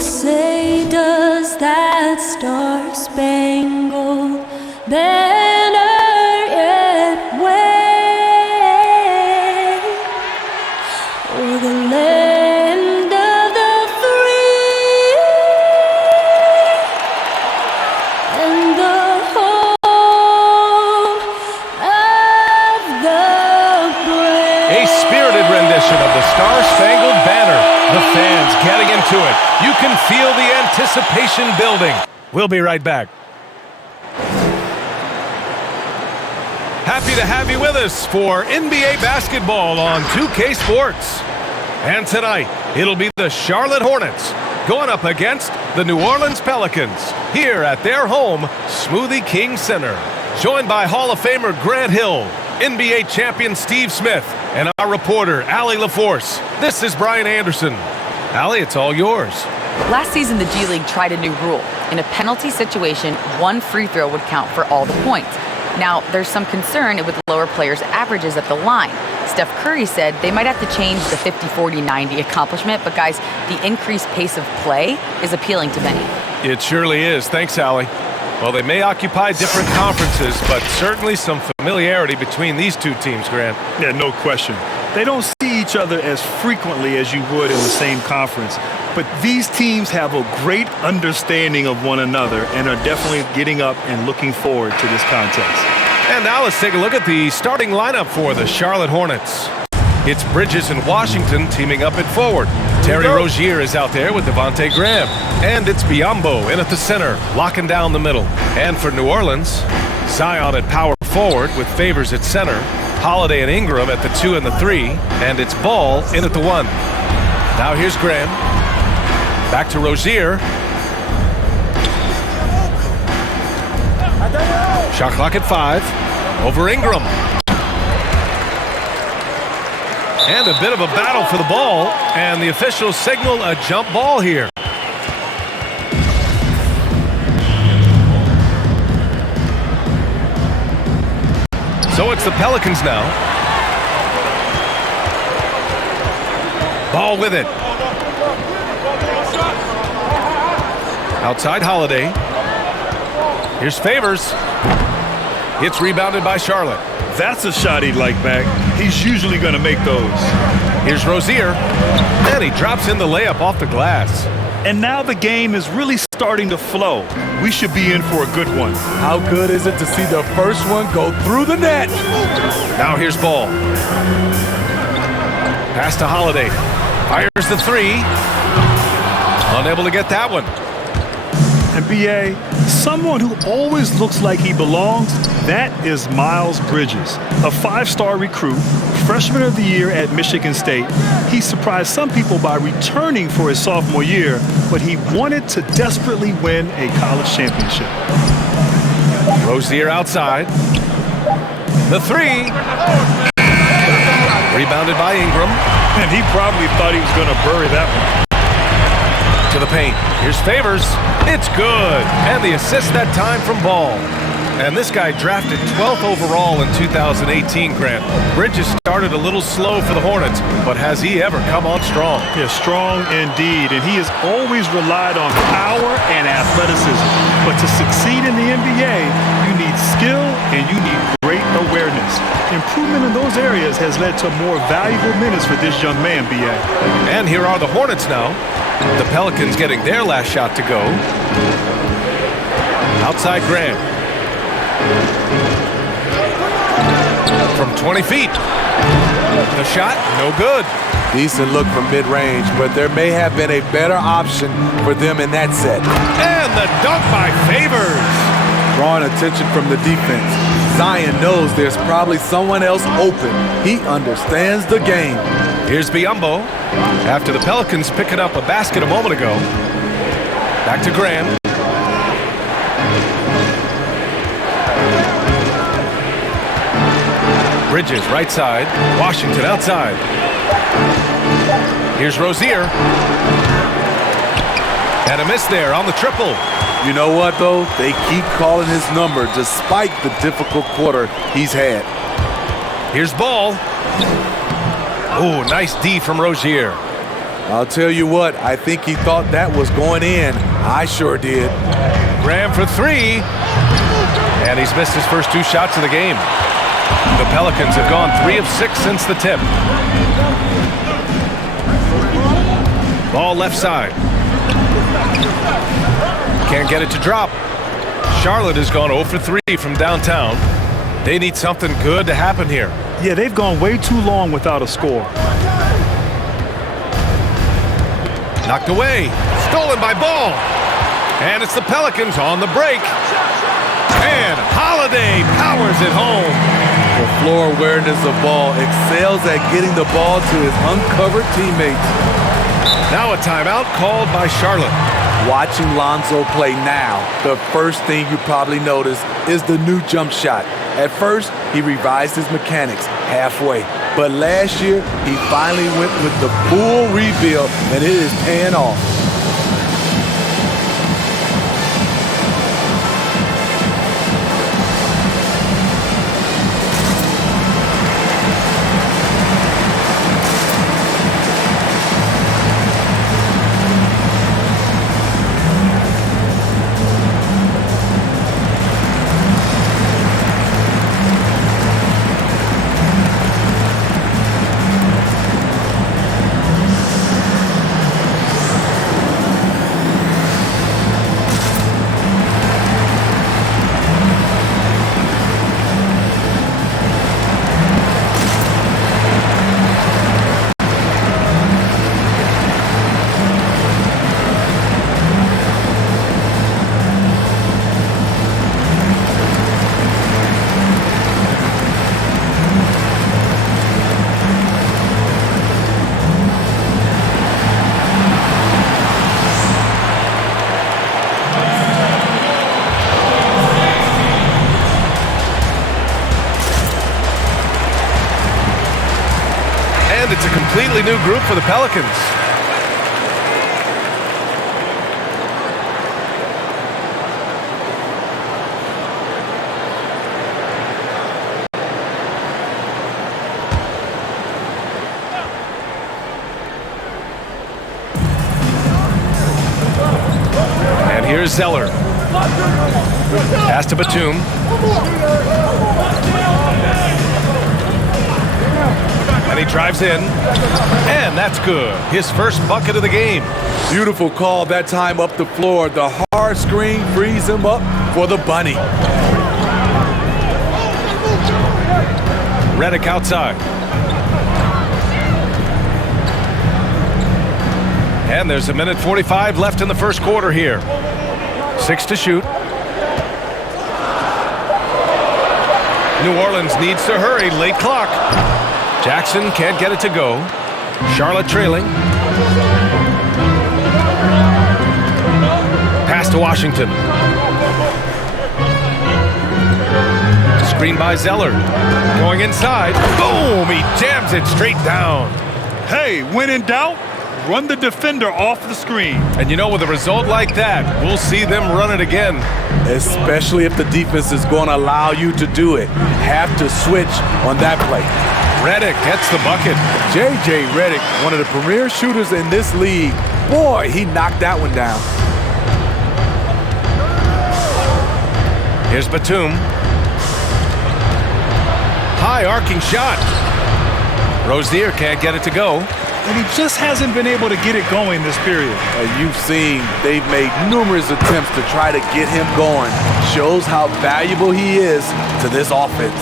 say, does that star-spangled banner yet wave o'er the land of the free and the home of the brave? A spirited rendition of the Star-Spangled Banner. The fans getting into it. You can feel the anticipation building. We'll be right back. Happy to have you with us for NBA basketball on 2K Sports. And tonight, it'll be the Charlotte Hornets going up against the New Orleans Pelicans here at their home, Smoothie King Center. Joined by Hall of Famer Grant Hill, NBA champion Steve Smith, and our reporter, Allie LaForce. This is Brian Anderson. Allie, it's all yours. Last season, the G League tried a new rule. In a penalty situation, one free throw would count for all the points. Now, there's some concern it would lower players' averages at the line. Steph Curry said they might have to change the 50-40-90 accomplishment, but guys, the increased pace of play is appealing to many. It surely is. Thanks, Allie. Well, they may occupy different conferences, but certainly some familiarity between these two teams, Grant. Yeah, no question. They don't see each other as frequently as you would in the same conference, but these teams have a great understanding of one another and are definitely getting up and looking forward to this contest. And now let's take a look at the starting lineup for the Charlotte Hornets. It's Bridges and Washington teaming up at forward. Terry Rozier is out there with Devontae Graham. And it's Biyombo in at the center, locking down the middle. And for New Orleans, Zion at power forward with Favors at center, Holiday and Ingram at the 2 and the 3, and it's Ball in at the 1. Now here's Graham. Back to Rozier. Shot clock at 5. Over Ingram. And a bit of a battle for the ball, and the officials signal a jump ball here. So it's the Pelicans now. Ball with it. Outside Holiday. Here's Favors. It's rebounded by Charlotte. That's a shot he'd like back. He's usually going to make those. Here's Rozier. And he drops in the layup off the glass. And now the game is really starting to flow. We should be in for a good one. How good is it to see the first one go through the net? Now here's Ball. Pass to Holiday. Fires the 3. Unable to get that one. And B.A., someone who always looks like he belongs, that is Miles Bridges, a 5-star recruit, freshman of the year at Michigan State. He surprised some people by returning for his sophomore year, but he wanted to desperately win a college championship. Rozier outside. The 3. Rebounded by Ingram. And he probably thought he was going to bury that one. To the paint. Here's Favors. It's good. And the assist that time from Ball. And this guy drafted 12th overall in 2018, Grant. Bridges started a little slow for the Hornets, but has he ever come on strong? Yeah, strong indeed. And he has always relied on power and athleticism. But to succeed in the NBA, you need skill and you need great awareness. Improvement in those areas has led to more valuable minutes for this young man, B.A. And here are the Hornets now. The Pelicans getting their last shot to go. Outside Graham. From 20 feet. The shot, no good. Decent look from mid-range, but there may have been a better option for them in that set. And the dunk by Favors. Drawing attention from the defense. Zion knows there's probably someone else open. He understands the game. Here's Biyombo. After the Pelicans picking up a basket a moment ago. Back to Graham. Bridges right side. Washington outside. Here's Rozier. And a miss there on the triple. You know what, though? They keep calling his number despite the difficult quarter he's had. Here's Ball. Oh, nice D from Rozier. I'll tell you what, I think he thought that was going in. I sure did. Graham for three. And he's missed his first 2 shots of the game. The Pelicans have gone 3 of 6 since the tip. Ball left side. Can't get it to drop. Charlotte has gone 0 for 3 from downtown. They need something good to happen here. Yeah, they've gone way too long without a score. Knocked away. Stolen by Ball. And it's the Pelicans on the break. And Holiday powers it home. The floor awareness of Ball excels at getting the ball to his uncovered teammates. Now a timeout called by Charlotte. Watching Lonzo play now, the first thing you probably notice is the new jump shot. At first, he revised his mechanics halfway. But last year, he finally went with the full rebuild, and it is paying off. It's a completely new group for the Pelicans. And here's Zeller. Pass to Batum. And he drives in, and that's good. His first bucket of the game. Beautiful call that time up the floor. The hard screen frees him up for the bunny. Redick outside. And there's 1:45 left in the first quarter here. 6 to shoot. New Orleans needs to hurry. Late clock. Jackson can't get it to go. Charlotte trailing. Pass to Washington. Screen by Zeller. Going inside. Boom! He jams it straight down. Hey, when in doubt, run the defender off the screen. And you know, with a result like that, we'll see them run it again. Especially if the defense is going to allow you to do it. Have to switch on that play. Redick gets the bucket. J.J. Redick, one of the premier shooters in this league. Boy, he knocked that one down. Here's Batum. High arcing shot. Rozier can't get it to go. And he just hasn't been able to get it going this period. You've seen they've made numerous attempts to try to get him going. Shows how valuable he is to this offense.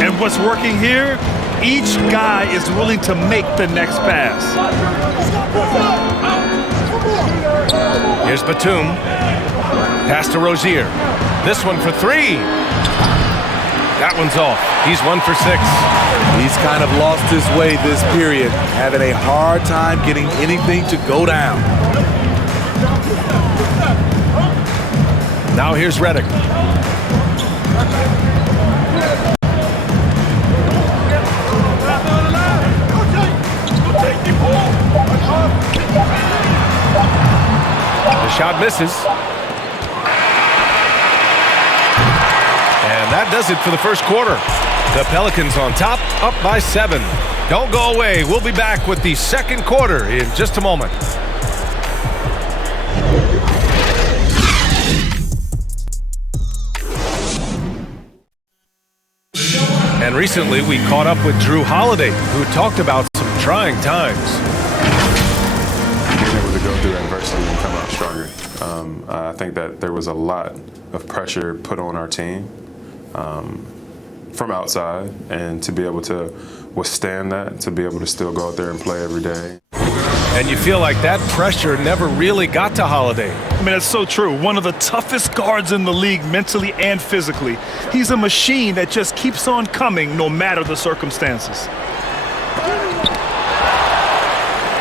And what's working here? Each guy is willing to make the next pass. Here's Batum. Pass to Rozier. This one for 3. That one's off. He's 1 for 6. He's kind of lost his way this period, having a hard time getting anything to go down. Now here's Redick. The shot misses. And that does it for the first quarter. The Pelicans on top, up by 7. Don't go away. We'll be back with the second quarter in just a moment. And recently, we caught up with Drew Holiday, who talked about some trying times. Being able to go through adversity and come out stronger. I think that there was a lot of pressure put on our team from outside, and to be able to withstand that, to be able to still go out there and play every day. And you feel like that pressure never really got to Holiday. I mean, that's so true. One of the toughest guards in the league mentally and physically. He's a machine that just keeps on coming no matter the circumstances.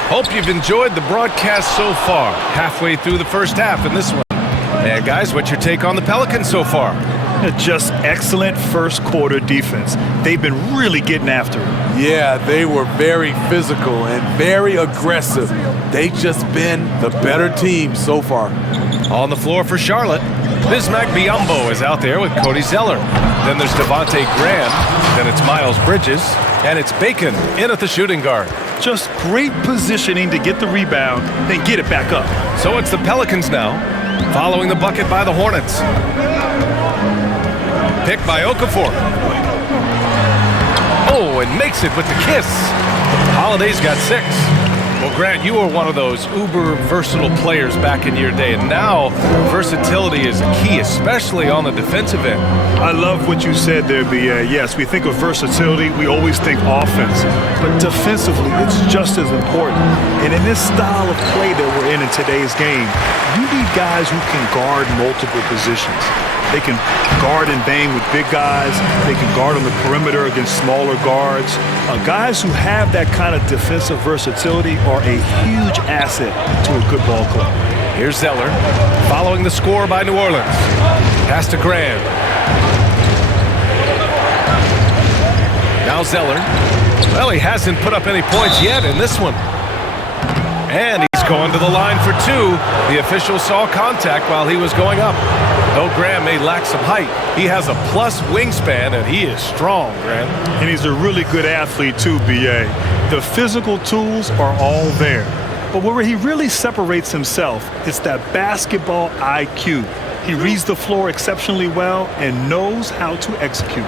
Hope you've enjoyed the broadcast so far. Halfway through the first half in this one. And guys, what's your take on the Pelicans so far? Just excellent first quarter defense. They've been really getting after it. Yeah, they were very physical and very aggressive. They just been the better team so far. On the floor for Charlotte, Bismack Biyombo is out there with Cody Zeller. Then there's Devontae Graham. Then it's Miles Bridges. And it's Bacon in at the shooting guard. Just great positioning to get the rebound, then get it back up. So it's the Pelicans now, following the bucket by the Hornets. Picked by Okafor. Oh, and makes it with the kiss. Holiday's got 6. Well, Grant, you were one of those uber versatile players back in your day, and now versatility is a key, especially on the defensive end. I love what you said there, B.A. Yes, we think of versatility, we always think offense, but defensively, it's just as important. And in this style of play that we're in today's game, you need guys who can guard multiple positions. They can guard and bang with big guys. They can guard on the perimeter against smaller guards. Guys who have that kind of defensive versatility are a huge asset to a good ball club. Here's Zeller, following the score by New Orleans. Pass to Graham. Now Zeller. Well, he hasn't put up any points yet in this one. And he's going to the line for 2. The official saw contact while he was going up. Though Graham may lack some height, he has a plus wingspan, and he is strong, Graham. And he's a really good athlete too, B.A. The physical tools are all there. But where he really separates himself, it's that basketball IQ. He reads the floor exceptionally well and knows how to execute.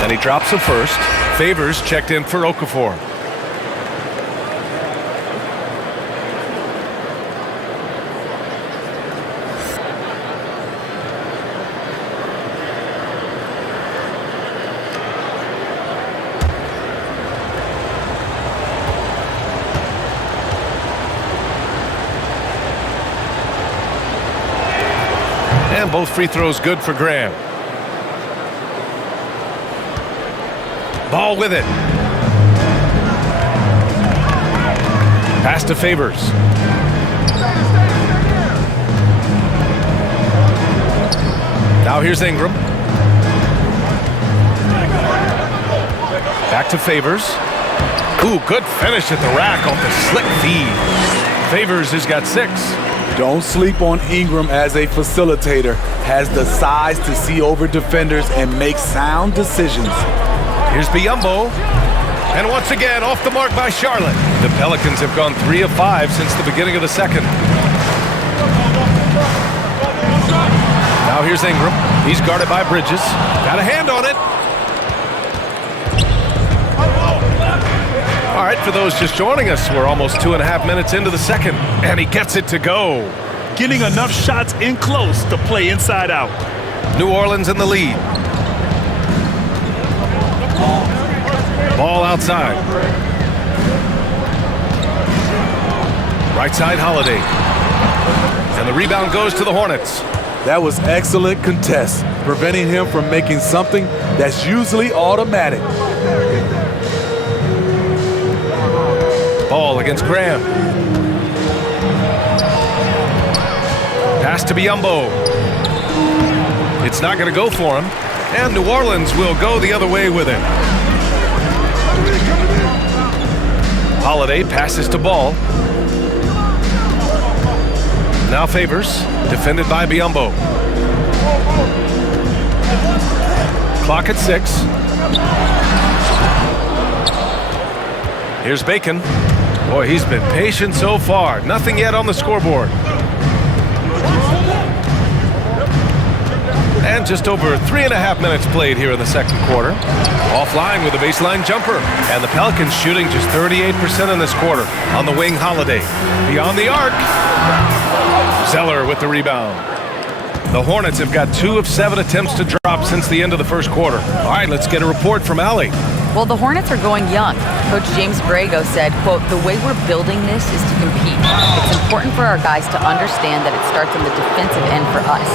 And he drops the first. Favors checked in for Okafor. And both free throws good for Graham. Ball with it. Pass to Favors. Now here's Ingram. Back to Favors. Ooh, good finish at the rack off the slick feed. Favors has got 6. Don't sleep on Ingram as a facilitator. Has the size to see over defenders and make sound decisions. Here's Biyombo. And once again, off the mark by Charlotte. The Pelicans have gone 3 of 5 since the beginning of the second. Now here's Ingram. He's guarded by Bridges. Got a hand on it. All right, for those just joining us, we're almost 2.5 minutes into the second. And he gets it to go. Getting enough shots in close to play inside out. New Orleans in the lead. Ball outside. Right side, Holiday. And the rebound goes to the Hornets. That was excellent contest, preventing him from making something that's usually automatic. Ball against Graham. Pass to Biyombo. It's not going to go for him. And New Orleans will go the other way with it. Holiday passes to Ball. Now Favors, defended by Biyombo. Clock at 6. Here's Bacon. Boy, he's been patient so far. Nothing yet on the scoreboard. And just over 3.5 minutes played here in the second quarter. Offline with a baseline jumper. And the Pelicans shooting just 38% in this quarter. On the wing, Holiday. Beyond the arc. Zeller with the rebound. The Hornets have got 2 of 7 attempts to drop since the end of the first quarter. All right, let's get a report from Allie. Well, the Hornets are going young. Coach James Borrego said, quote, "The way we're building this is to compete. It's important for our guys to understand that it starts on the defensive end for us.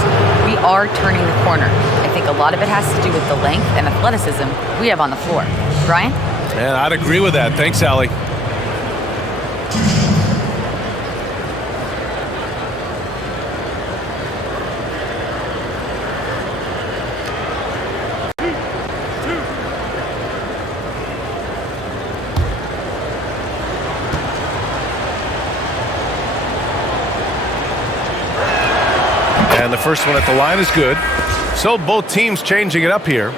We are turning the corner. I think a lot of it has to do with the length and athleticism we have on the floor." Brian? And I'd agree with that. Thanks, Allie. And the first one at the line is good. So both teams changing it up here.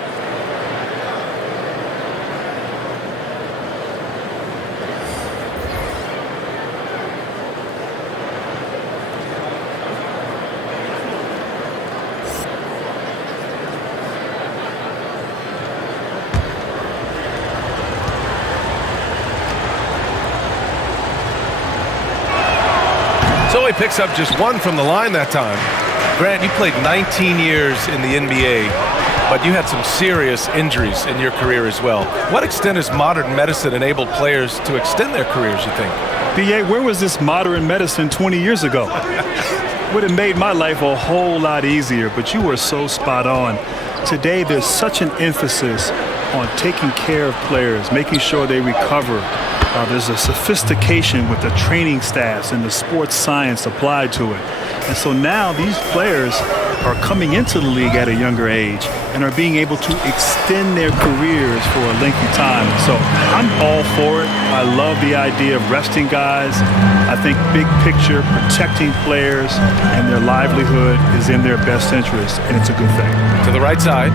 So he picks up just 1 from the line that time. Grant, you played 19 years in the NBA, but you had some serious injuries in your career as well. What extent has modern medicine enabled players to extend their careers, you think? B.A., where was this modern medicine 20 years ago? Would have made my life a whole lot easier, but you were so spot on. Today, there's such an emphasis on taking care of players, making sure they recover. There's a sophistication with the training staffs and the sports science applied to it. And so now these players are coming into the league at a younger age and are being able to extend their careers for a lengthy time. So I'm all for it. I love the idea of resting guys. I think big picture, protecting players and their livelihood is in their best interest, and it's a good thing. To the right side.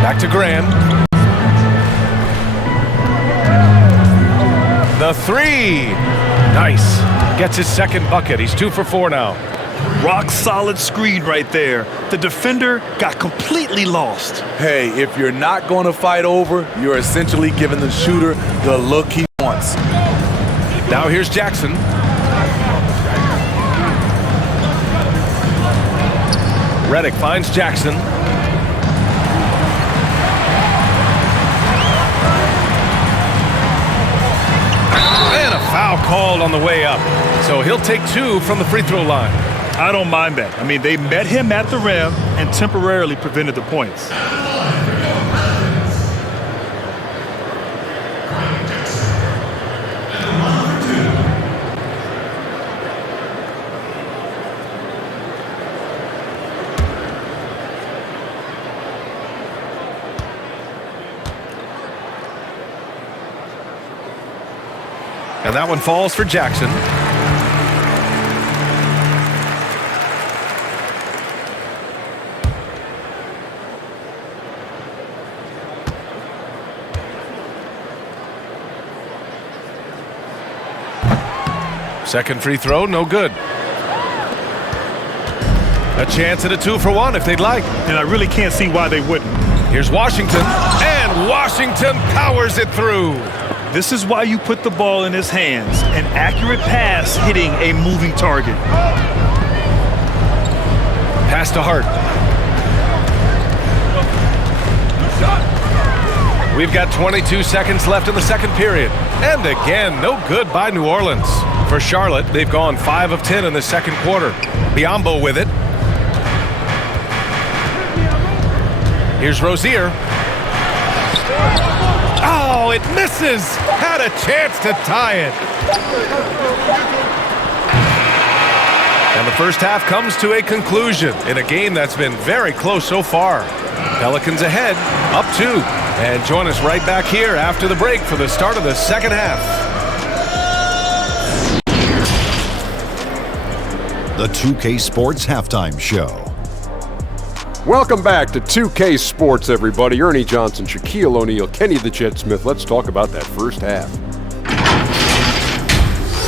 Back to Graham. The 3. Nice. Gets his second bucket. He's 2 for 4 now. Rock solid screen right there. The defender got completely lost. Hey, if you're not going to fight over, you're essentially giving the shooter the look he wants. Now here's Jackson. Redick finds Jackson. Foul called on the way up. So he'll take 2 from the free throw line. I don't mind that. I mean, they met him at the rim and temporarily prevented the points. And that one falls for Jackson. Second free throw, no good. A chance at a 2 for 1 if they'd like. And I really can't see why they wouldn't. Here's Washington, and Washington powers it through. This is why you put the ball in his hands. An accurate pass hitting a moving target. Pass to Hart. We've got 22 seconds left in the second period. And again, no good by New Orleans. For Charlotte, they've gone 5 of 10 in the second quarter. Biyombo with it. Here's Rozier. Oh, it misses! Had a chance to tie it. And the first half comes to a conclusion in a game that's been very close so far. Pelicans ahead, up 2. And join us right back here after the break for the start of the second half. the 2K Sports Halftime Show. Welcome back to 2K Sports, everybody. Ernie Johnson, Shaquille O'Neal, Kenny the Jet Smith. Let's talk about that first half.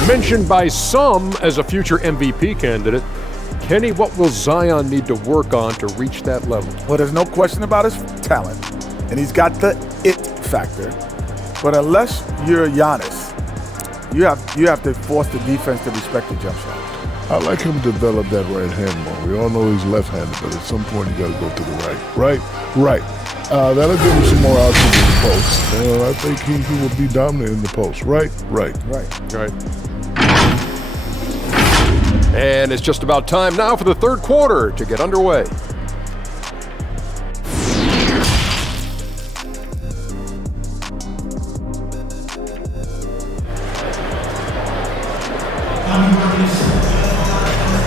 Mentioned by some as a future MVP candidate, Kenny, what will Zion need to work on to reach that level? Well, there's no question about his talent, and he's got the it factor. But unless you're Giannis, you have to force the defense to respect the jump shot. I like him to develop that right hand more. We all know he's left-handed, but at some point you got to go to the right. Right. That'll give him some more options in the post. I think he will be dominant in the post. Right. And it's just about time now for the third quarter to get underway.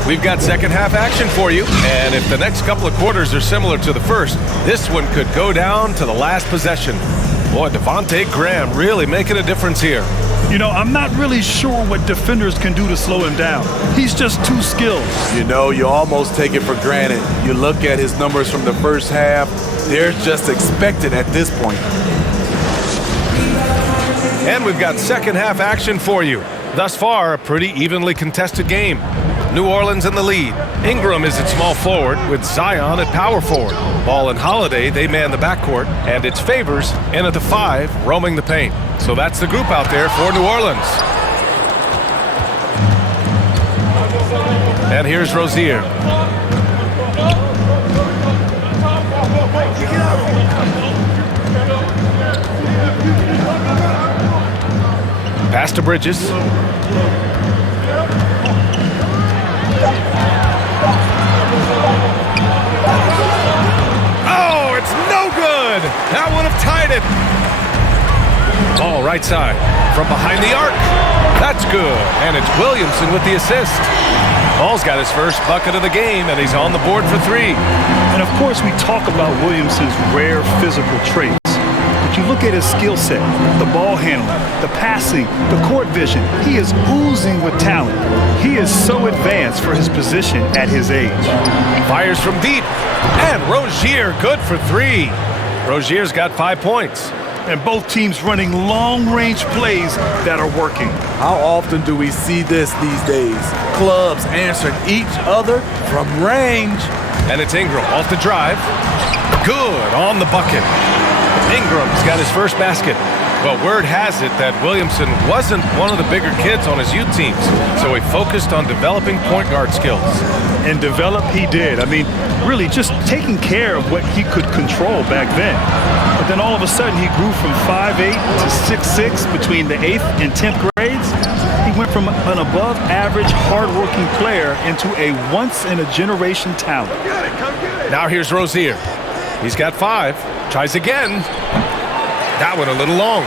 We've got second half action for you, and if the next couple of quarters are similar to the first, this one could go down to the last possession. Boy, Devontae Graham really making a difference here. You know, I'm not really sure what defenders can do to slow him down. He's just too skilled. You know, you almost take it for granted. You look at his numbers from the first half, they're just expected at this point. And we've got second half action for you. Thus far, a pretty evenly contested game. New Orleans in the lead. Ingram is at small forward with Zion at power forward. Ball and Holiday, they man the backcourt, and it's Favors in at the 5, roaming the paint. So that's the group out there for New Orleans. And here's Rozier. Pass to Bridges. Oh, it's no good. That would have tied it. Ball right side from behind the arc. That's good. And it's Williamson with the assist. Ball's got his first bucket of the game, and he's on the board for 3. And of course, we talk about Williamson's rare physical traits. But you look at his skill set, the ball handling, the passing, the court vision. He is oozing with talent. He is so advanced for his position at his age. Fires from deep. And Rozier good for 3. Rozier's got 5 points. And both teams running long-range plays that are working. How often do we see this these days? Clubs answering each other from range. And it's Ingram off the drive. Good on the bucket. Ingram's got his first basket. But word has it that Williamson wasn't one of the bigger kids on his youth teams, so he focused on developing point guard skills. And develop he did. I mean, really just taking care of what he could control back then. But then all of a sudden he grew from 5'8" to 6'6" between the 8th and 10th grades. He went from an above-average, hard-working player into a once-in-a-generation talent. Now here's Rozier. He's got 5. Tries again. That one a little long.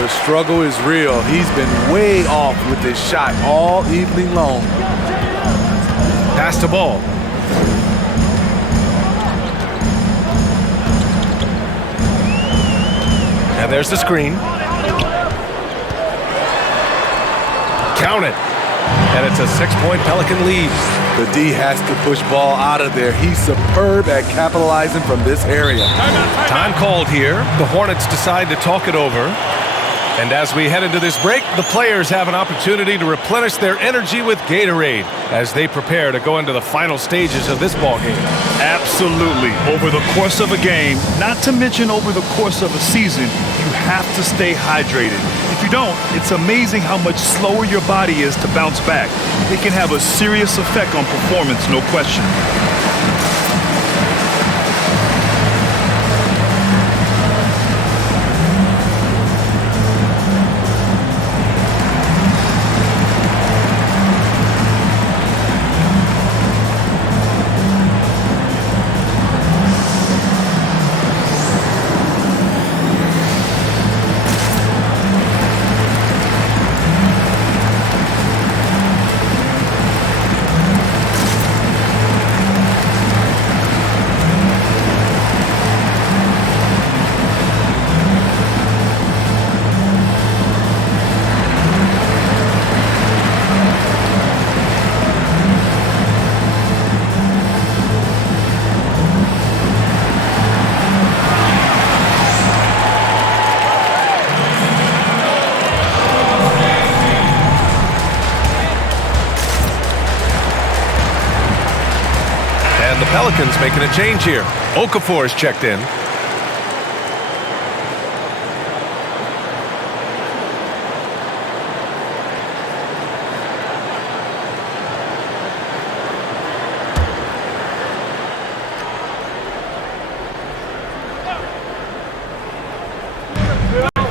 The struggle is real. He's been way off with this shot all evening long. Pass the ball. And there's the screen. Count it. And it's a 6-point Pelican lead. The D has to push ball out of there. He's superb at capitalizing from this area. Time called here. The Hornets decide to talk it over. And as we head into this break, the players have an opportunity to replenish their energy with Gatorade as they prepare to go into the final stages of this ball game. Absolutely. Over the course of a game, not to mention over the course of a season, you have to stay hydrated. If you don't, it's amazing how much slower your body is to bounce back. It can have a serious effect on performance, no question. Pelicans making a change here. Okafor is checked in.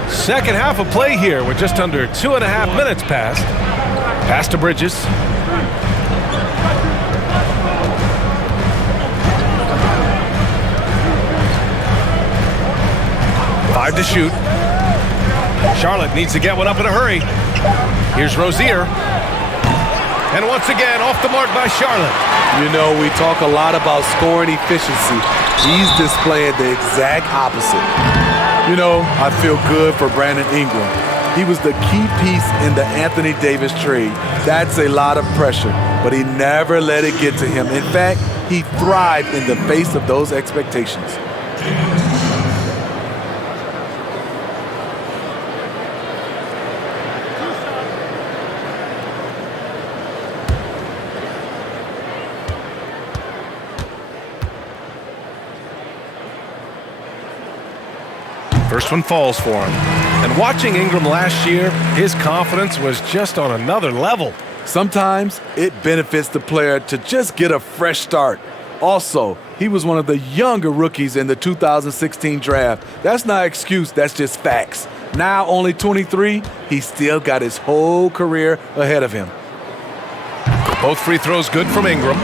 Second half of play here with just under 2.5 minutes passed. Pass to Bridges. Five to shoot. Charlotte needs to get one up in a hurry. Here's Rozier. And once again, off the mark by Charlotte. You know, we talk a lot about scoring efficiency. He's displaying the exact opposite. You know, I feel good for Brandon Ingram. He was the key piece in the Anthony Davis trade. That's a lot of pressure, but he never let it get to him. In fact, he thrived in the face of those expectations. First one falls for him. And watching Ingram last year, his confidence was just on another level. Sometimes it benefits the player to just get a fresh start. Also, he was one of the younger rookies in the 2016 draft. That's not an excuse, that's just facts. Now only 23, he's still got his whole career ahead of him. Both free throws good from Ingram.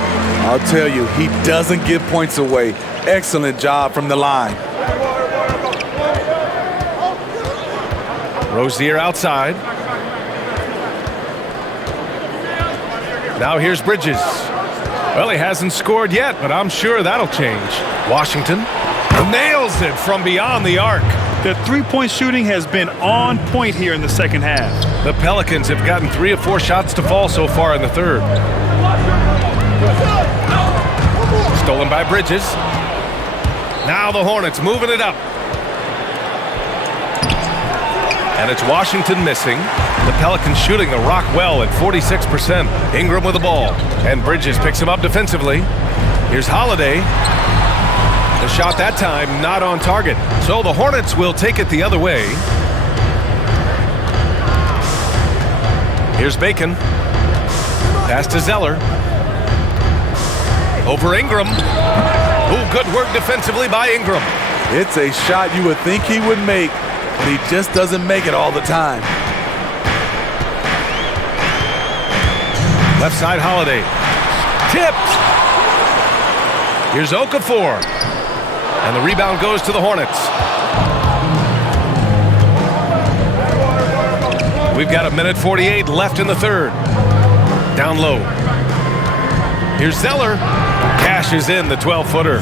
I'll tell you, he doesn't give points away. Excellent job from the line. Rozier outside. Now here's Bridges. Well, he hasn't scored yet, but I'm sure that'll change. Washington nails it from beyond the arc. The three-point shooting has been on point here in the second half. The Pelicans have gotten 3 of 4 shots to fall so far in the third. Stolen by Bridges. Now the Hornets moving it up. And it's Washington missing. The Pelicans shooting the rock well at 46%. Ingram with the ball. And Bridges picks him up defensively. Here's Holiday. The shot that time not on target. So the Hornets will take it the other way. Here's Bacon. Pass to Zeller. Over Ingram. Ooh, good work defensively by Ingram. It's a shot you would think he would make, but he just doesn't make it all the time. Left side Holiday. Tipped. Here's Okafor. And the rebound goes to the Hornets. We've got 1:48 left in the third. Down low. Here's Zeller. Cashes in the 12-footer.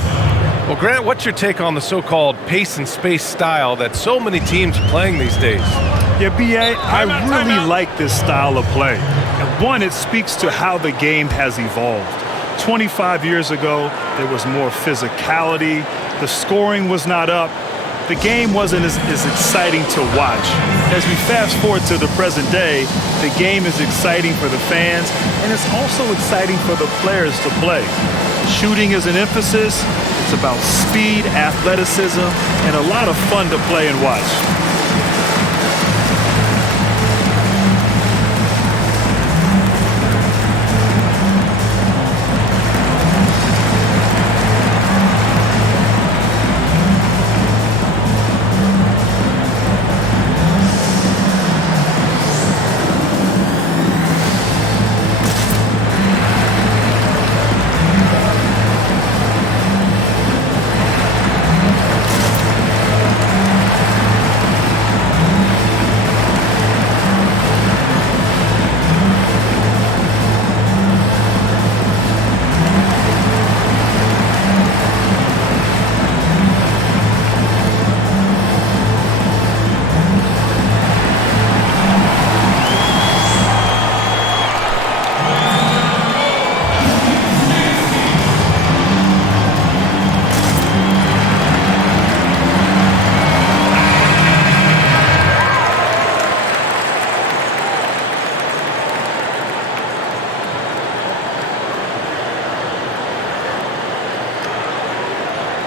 Well, Grant, what's your take on the so-called pace and space style that so many teams are playing these days? Yeah, B.A., I really like this style of play. And one, it speaks to how the game has evolved. 25 years ago, there was more physicality. The scoring was not up. The game wasn't as exciting to watch. As we fast forward to the present day, the game is exciting for the fans, and it's also exciting for the players to play. Shooting is an emphasis. It's about speed, athleticism, and a lot of fun to play and watch.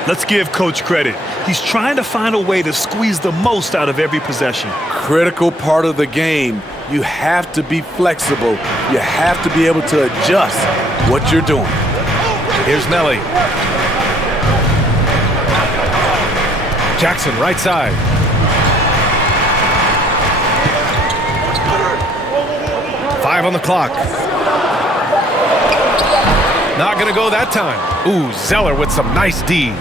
Let's give Coach credit. He's trying to find a way to squeeze the most out of every possession. Critical part of the game. You have to be flexible. You have to be able to adjust what you're doing. Here's Nelly. Jackson, right side. Five on the clock. Not going to go that time. Ooh, Zeller with some nice D.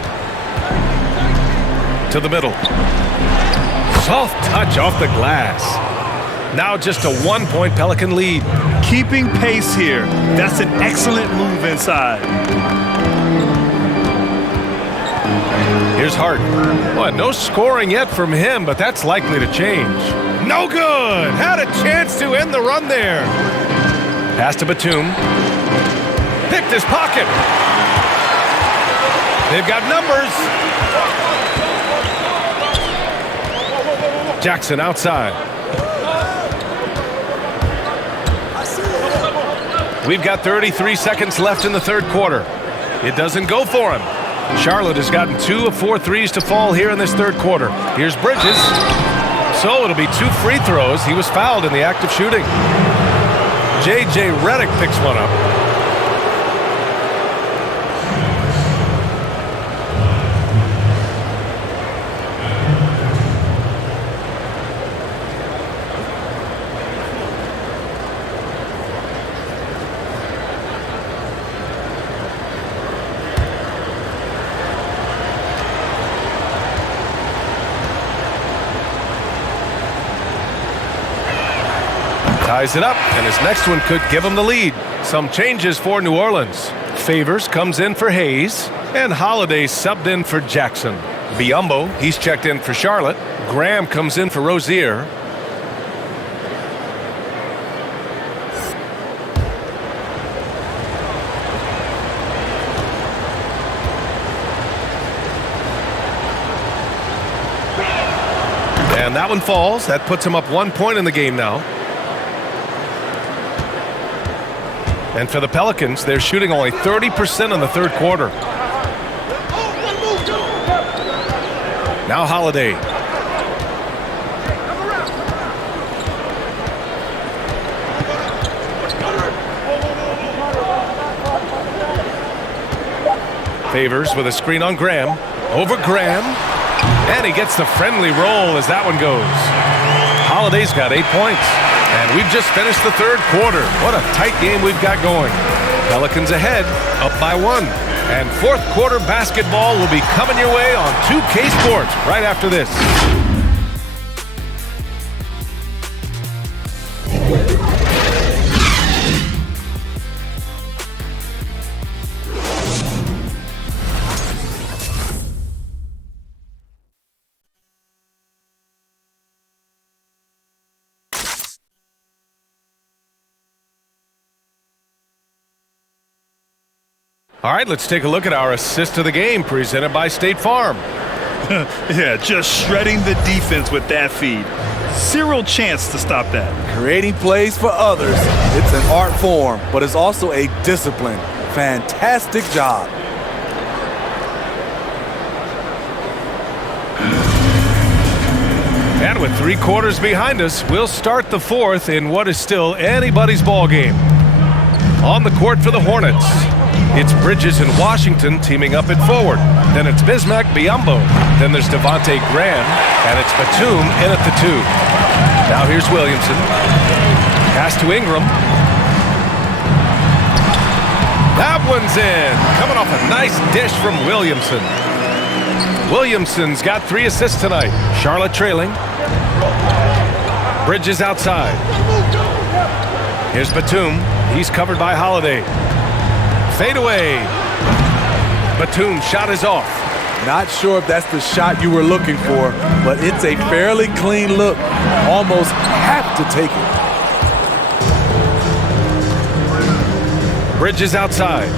To the middle. Soft touch off the glass. Now just a 1-point Pelican lead. Keeping pace here. That's an excellent move inside. Here's Hart. Well, no scoring yet from him, but that's likely to change. No good. Had a chance to end the run there. Pass to Batum. Picked his pocket. They've got numbers. Jackson outside. We've got 33 seconds left in the third quarter. It doesn't go for him. Charlotte has gotten 2 of 4 threes to fall here in this third quarter. Here's Bridges. So it'll be 2 free throws. He was fouled in the act of shooting. J.J. Redick picks one up. Ties it up, and his next one could give him the lead. Some changes for New Orleans. Favors comes in for Hayes, and Holiday subbed in for Jackson. Biyombo, he's checked in for Charlotte. Graham comes in for Rozier. And that one falls. That puts him up 1 point in the game now. And for the Pelicans, they're shooting only 30% in the third quarter. Now Holiday. Favors with a screen on Graham. Over Graham. And he gets the friendly roll as that one goes. Holiday's got 8 points. And we've just finished the third quarter. What a tight game we've got going. Pelicans ahead, up by 1. And fourth quarter basketball will be coming your way on 2K Sports right after this. All right, let's take a look at our assist of the game presented by State Farm. Yeah, just shredding the defense with that feed. Zero chance to stop that. Creating plays for others. It's an art form, but it's also a discipline. Fantastic job. And with 3 quarters behind us, we'll start the fourth in what is still anybody's ball game. On the court for the Hornets, it's Bridges and Washington teaming up at forward. Then it's Bismack, Biyombo. Then there's Devontae Graham, and it's Batum in at the 2. Now here's Williamson. Pass to Ingram. That one's in. Coming off a nice dish from Williamson. Williamson's got 3 assists tonight. Charlotte trailing. Bridges outside. Here's Batum. He's covered by Holiday. Fade away. Batum shot is off. Not sure if that's the shot you were looking for, but it's a fairly clean look. Almost have to take it. Bridges outside.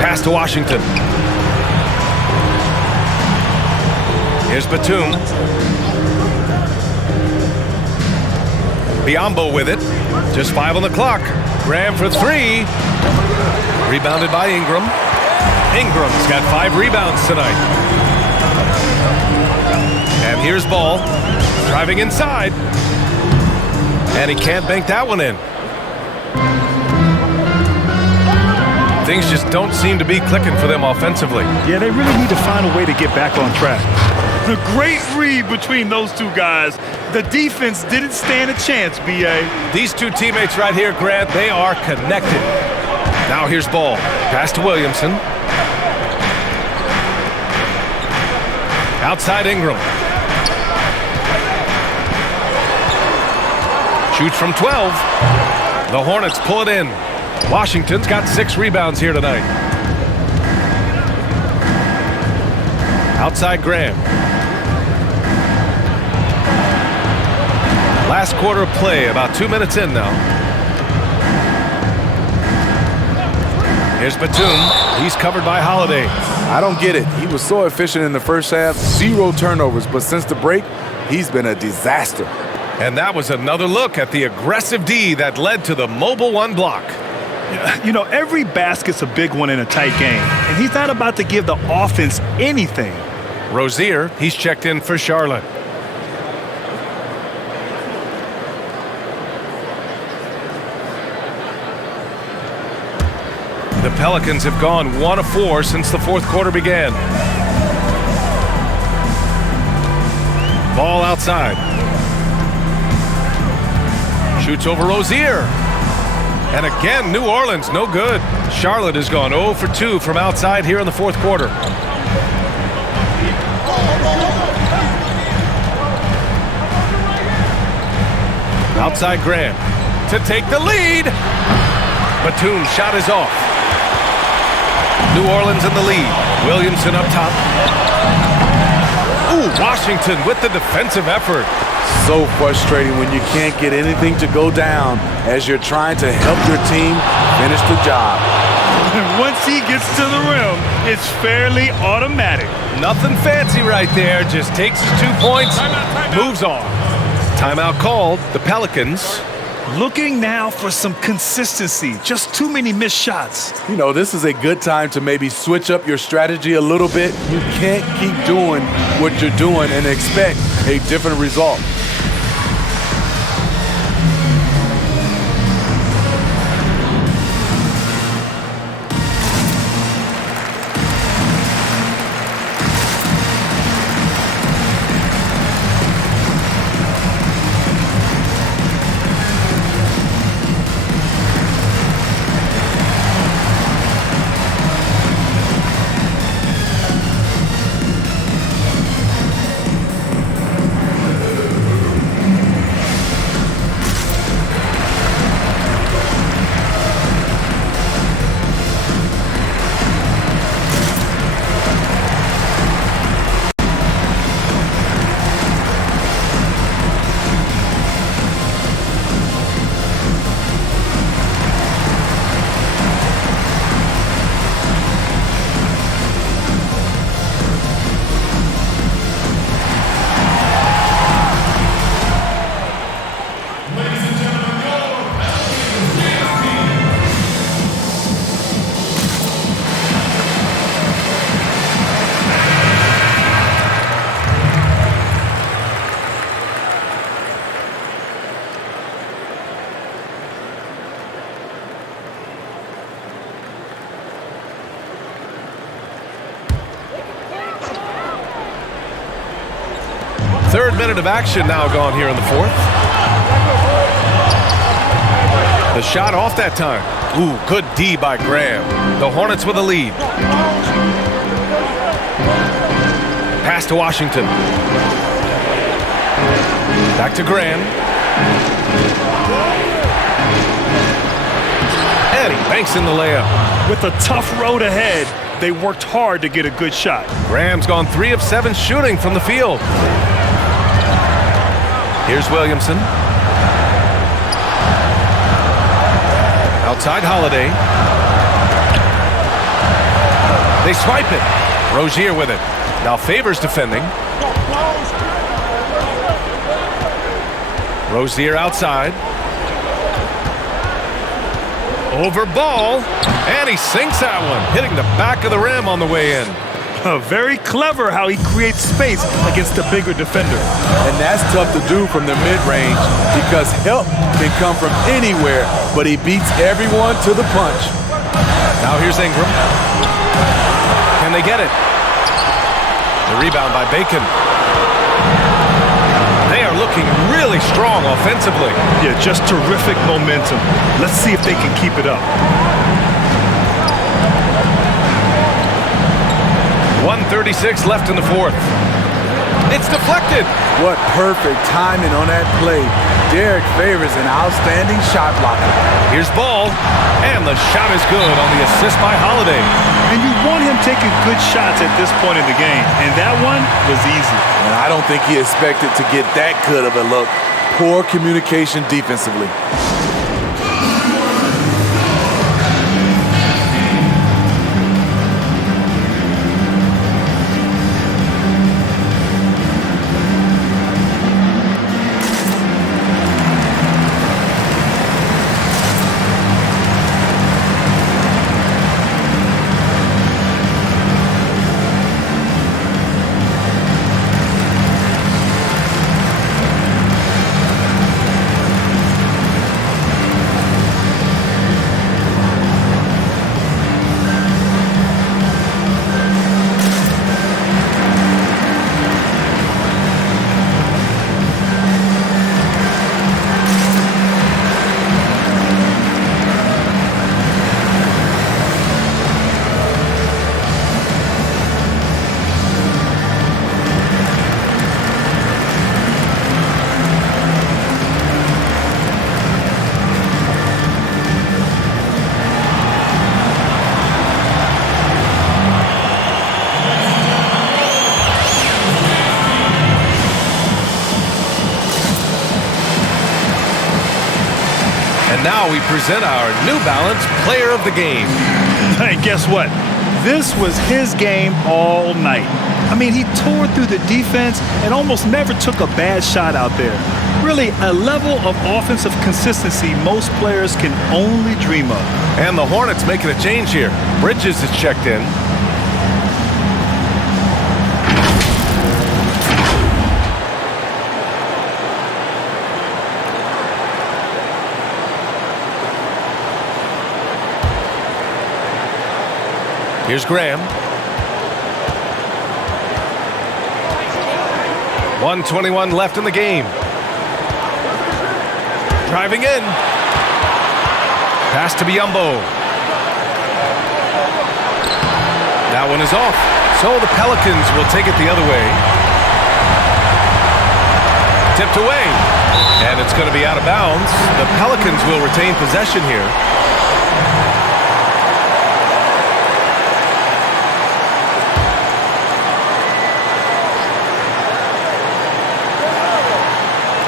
Pass to Washington. Here's Batum. Biyombo with it. Just 5 on the clock. Graham for 3. Rebounded by Ingram. Ingram's got 5 rebounds tonight. And here's Ball, driving inside. And he can't bank that one in. Things just don't seem to be clicking for them offensively. Yeah, they really need to find a way to get back on track. The great read between those two guys. The defense didn't stand a chance, B.A. These two teammates right here, Grant, they are connected. Now here's Ball. Pass to Williamson. Outside Ingram. Shoots from 12. The Hornets pull it in. Washington's got 6 rebounds here tonight. Outside Graham. Last quarter of play, about 2 minutes in now. Here's Batum. He's covered by Holiday. I don't get it. He was so efficient in the first half, 0 turnovers, but since the break, he's been a disaster. And that was another look at the aggressive D that led to the mobile 1 block. You know, every basket's a big one in a tight game, and he's not about to give the offense anything. Rozier, he's checked in for Charlotte. The Pelicans have gone 1 of 4 since the 4th quarter began. Ball outside. Shoots over Rozier. And again, New Orleans, no good. Charlotte has gone 0 for 2 from outside here in the 4th quarter. Outside Graham to take the lead. Batum's shot is off. New Orleans in the lead. Williamson up top. Ooh, Washington with the defensive effort. So frustrating when you can't get anything to go down as you're trying to help your team finish the job. Once he gets to the rim, it's fairly automatic. Nothing fancy right there. Just takes his 2 points, moves on. Timeout called. The Pelicans. Looking now for some consistency. Just too many missed shots. You know, this is a good time to maybe switch up your strategy a little bit. You can't keep doing what you're doing and expect a different result. Third minute of action now gone here in the 4th. The shot off that time. Ooh, good D by Graham. The Hornets with a lead. Pass to Washington. Back to Graham. And he banks in the layup. With a tough road ahead, they worked hard to get a good shot. Graham's gone 3 of 7 shooting from the field. Here's Williamson. Outside Holiday. They swipe it. Rozier with it. Now Favors defending. Rozier outside. Over ball, and he sinks that one, hitting the back of the rim on the way in. Very clever how he creates space against the bigger defender. And that's tough to do from the mid-range because help can come from anywhere, but he beats everyone to the punch. Now here's Ingram. Can they get it? The rebound by Bacon. They are looking really strong offensively. Yeah, just terrific momentum. Let's see if they can keep it up. 1:36 left in the fourth. It's deflected. What perfect timing on that play. Derek Favors an outstanding shot blocker. Here's Ball, and the shot is good on the assist by Holiday. And you want him taking good shots at this point in the game, and that one was easy. And I don't think he expected to get that good of a look. Poor communication defensively. Now we present our New Balance Player of the Game. And guess what? This was his game all night. I mean, he tore through the defense and almost never took a bad shot out there. Really, a level of offensive consistency most players can only dream of. And the Hornets making a change here. Bridges is checked in. Here's Graham. 1:21 left in the game. Driving in. Pass to Biyombo. That one is off. So the Pelicans will take it the other way. Tipped away. And it's going to be out of bounds. The Pelicans will retain possession here.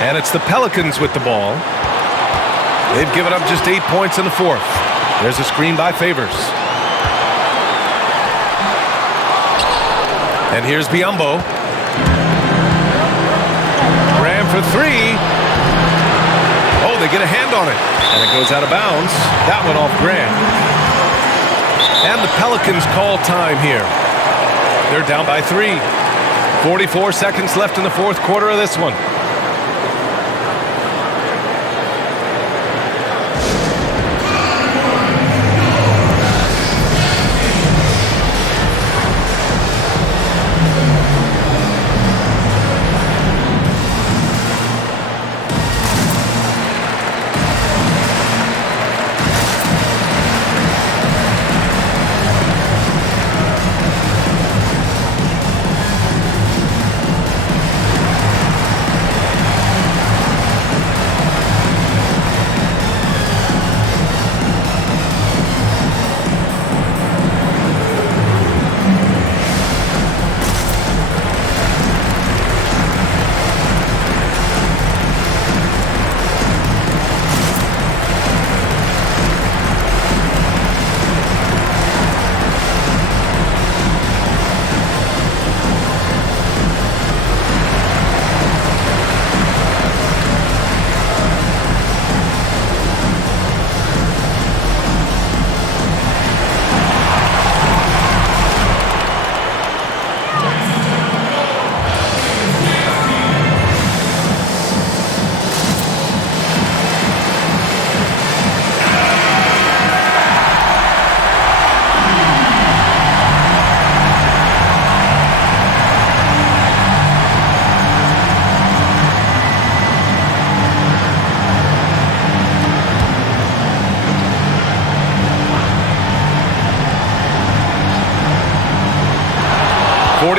And it's the Pelicans with the ball. They've given up just 8 points in the fourth. There's a screen by Favors. And here's Biyombo. Graham for three. Oh, they get a hand on it. And it goes out of bounds. That one off Graham. And the Pelicans call time here. They're down by 3. 44 seconds left in the fourth quarter of this one.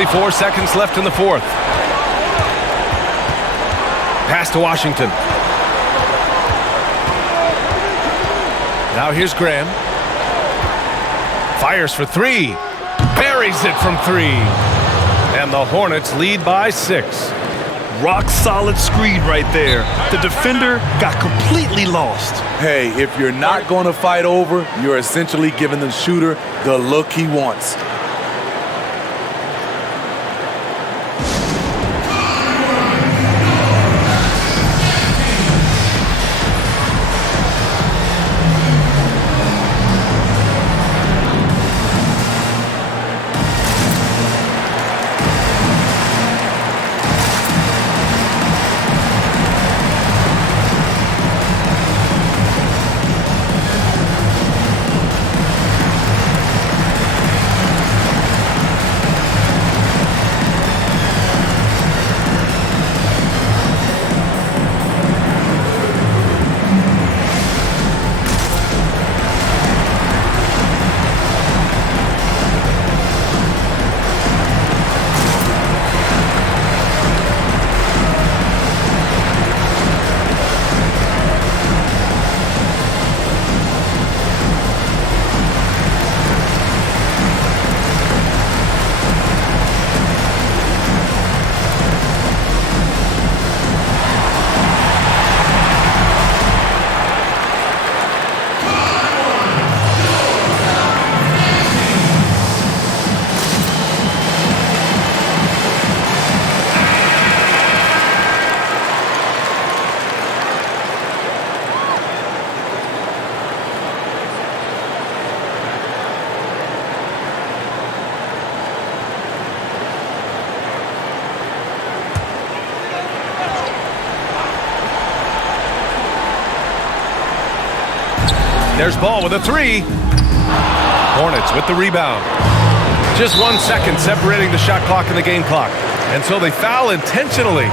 34 seconds left in the fourth. Pass to Washington. Now here's Graham. Fires for three. Buries it from three. And the Hornets lead by 6. Rock solid screen right there. The defender got completely lost. Hey, if you're not going to fight over, you're essentially giving the shooter the look he wants. There's Ball with a three. Hornets with the rebound. Just 1 second separating the shot clock and the game clock. And so they foul intentionally.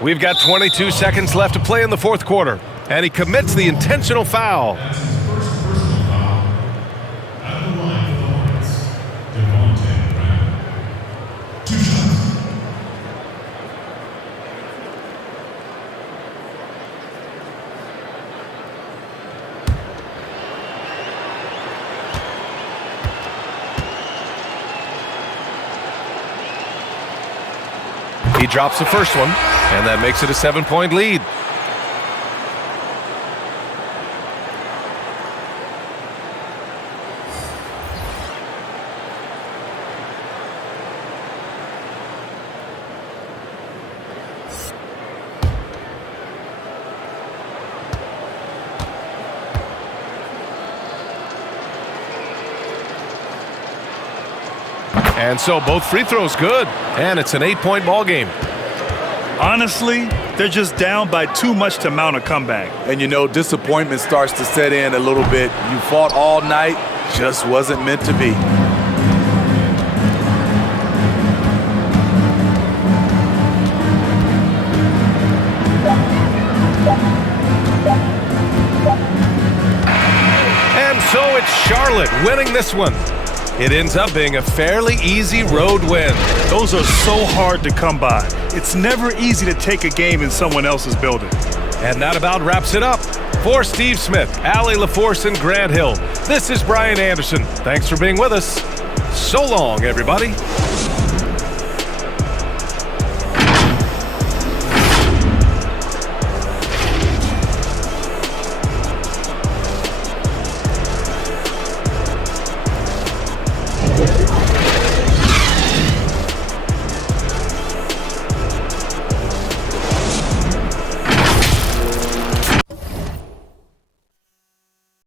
We've got 22 seconds left to play in the fourth quarter. And he commits the intentional foul. He drops the first one, and that makes it a 7-point lead. And so both free throws good, and it's an 8-point ball game. Honestly, they're just down by too much to mount a comeback. And you know, disappointment starts to set in a little bit. You fought all night, just wasn't meant to be. And so it's Charlotte winning this one. It ends up being a fairly easy road win. Those are so hard to come by. It's never easy to take a game in someone else's building. And that about wraps it up. For Steve Smith, Allie LaForce, and Grant Hill, this is Brian Anderson. Thanks for being with us. So long, everybody.